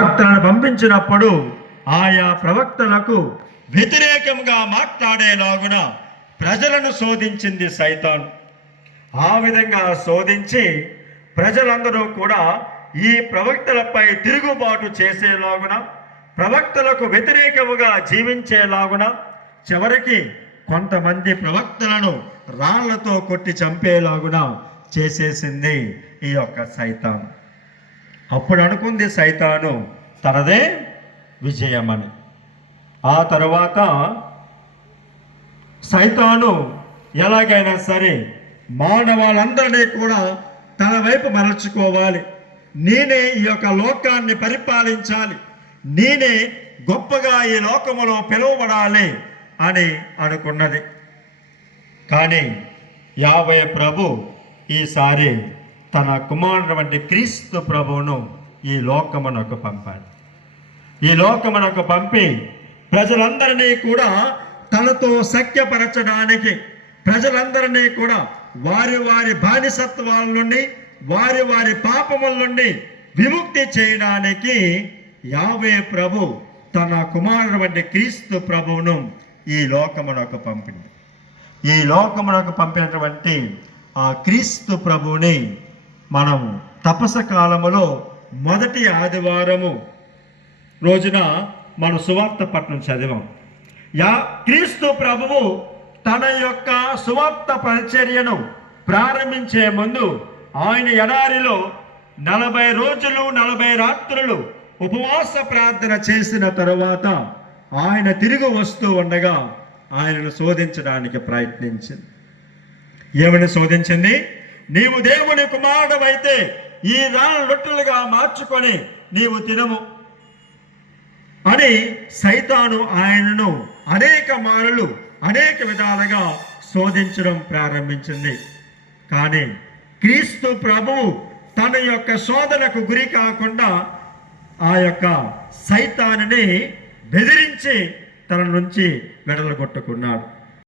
ప్రవక్తలను పంపించినప్పుడు ఆయా ప్రవక్తలకు వ్యతిరేకంగా మాట్లాడేలాగున ప్రజలను శోధించింది సైతాన్. ఆ విధంగా శోధించి ప్రజలందరూ కూడా ఈ ప్రవక్తలపై తిరుగుబాటు చేసేలాగున, ప్రవక్తలకు వ్యతిరేకముగా జీవించేలాగున, చివరికి కొంతమంది ప్రవక్తలను రాళ్లతో కొట్టి చంపేలాగున చేసేసింది ఈ యొక్క సైతాను. అప్పుడు అనుకుంది సైతాను తనదే విజయమని. ఆ తరువాత సైతాను ఎలాగైనా సరే మానవాళ్ళందరినీ కూడా తన వైపు మరల్చుకోవాలి, నేనే ఈ యొక్క లోకాన్ని పరిపాలించాలి, నేనే గొప్పగా ఈ లోకములో పిలువబడాలి అని అనుకున్నది. కానీ యావే ప్రభు ఈసారి తన కుమారుడు వంటి క్రీస్తు ప్రభువును ఈ లోకమునకు పంపాడు. ఈ లోకమునకు పంపి ప్రజలందరినీ కూడా తనతో సఖ్యపరచడానికి, ప్రజలందరినీ కూడా వారి వారి బానిసత్వాల నుండి, వారి వారి పాపముల నుండి విముక్తి చేయడానికి యావే ప్రభు తన కుమారుడు వంటి క్రీస్తు ప్రభువును ఈ లోకమునకు పంపింది. ఈ లోకమునకు పంపినటువంటి ఆ క్రీస్తు ప్రభువుని మనం తపస్స కాలములో మొదటి ఆదివారము రోజున మనం సువార్త పట్టణం చదివాం. క్రీస్తు ప్రభువు తన యొక్క సువార్త పరిచర్యను ప్రారంభించే ముందు ఆయన ఎడారిలో 40 రోజులు 40 రాత్రులు ఉపవాస ప్రార్థన చేసిన తరువాత ఆయన తిరిగి వస్తూ ఉండగా ఆయనను శోధించడానికి ప్రయత్నించింది. ఏమని శోధించింది? నీవు దేవుని కుమారుడవైతే ఈ రాళ్ళ రొట్టెలుగా మార్చుకొని నీవు తినము అని సైతాను ఆయనను అనేక మారులు అనేక విధాలుగా శోధించడం ప్రారంభించింది. కానీ క్రీస్తు ప్రభువు తన యొక్క శోధనకు గురి కాకుండా ఆ యొక్క సైతానుని బెదిరించి తన నుంచి వెడలగొట్టుకున్నాడు.